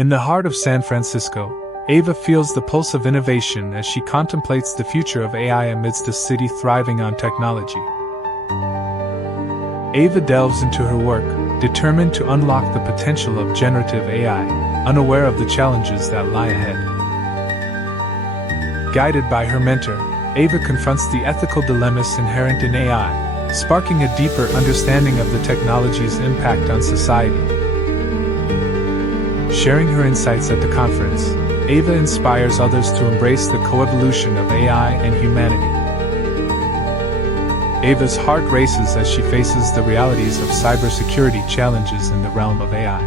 In the heart of San Francisco, Ava feels the pulse of innovation as she contemplates the future of AI amidst a city thriving on technology. Ava delves into her work, determined to unlock the potential of generative AI, unaware of the challenges that lie ahead. Guided by her mentor, Ava confronts the ethical dilemmas inherent in AI, sparking a deeper understanding of the technology's impact on society. Sharing her insights at the conference, Ava inspires others to embrace the coevolution of AI and humanity. Ava's heart races as she faces the realities of cybersecurity challenges in the realm of AI.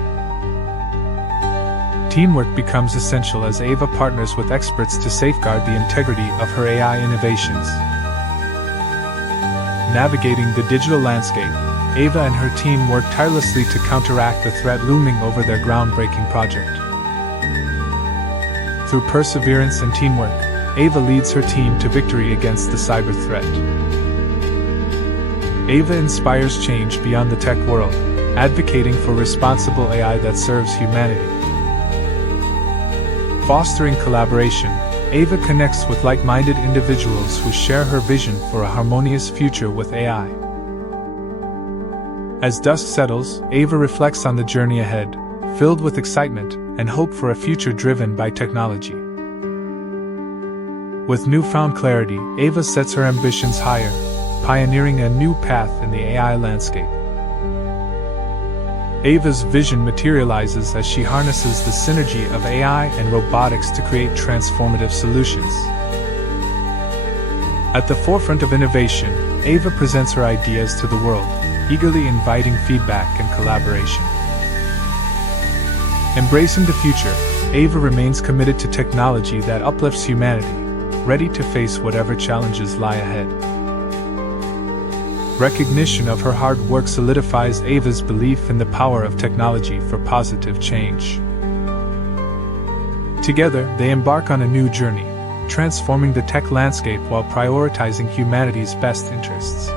Teamwork becomes essential as Ava partners with experts to safeguard the integrity of her AI innovations. Navigating the digital landscape, Ava and her team work tirelessly to counteract the threat looming over their groundbreaking project. Through perseverance and teamwork, Ava leads her team to victory against the cyber threat. Ava inspires change beyond the tech world, advocating for responsible AI that serves humanity. Fostering collaboration, Ava connects with like-minded individuals who share her vision for a harmonious future with AI. As dusk settles, Ava reflects on the journey ahead, filled with excitement and hope for a future driven by technology. With newfound clarity, Ava sets her ambitions higher, pioneering a new path in the AI landscape. Ava's vision materializes as she harnesses the synergy of AI and robotics to create transformative solutions. At the forefront of innovation, Ava presents her ideas to the world, eagerly inviting feedback and collaboration. Embracing the future, Ava remains committed to technology that uplifts humanity, ready to face whatever challenges lie ahead. Recognition of her hard work solidifies Ava's belief in the power of technology for positive change. Together, they embark on a new journey, transforming the tech landscape while prioritizing humanity's best interests.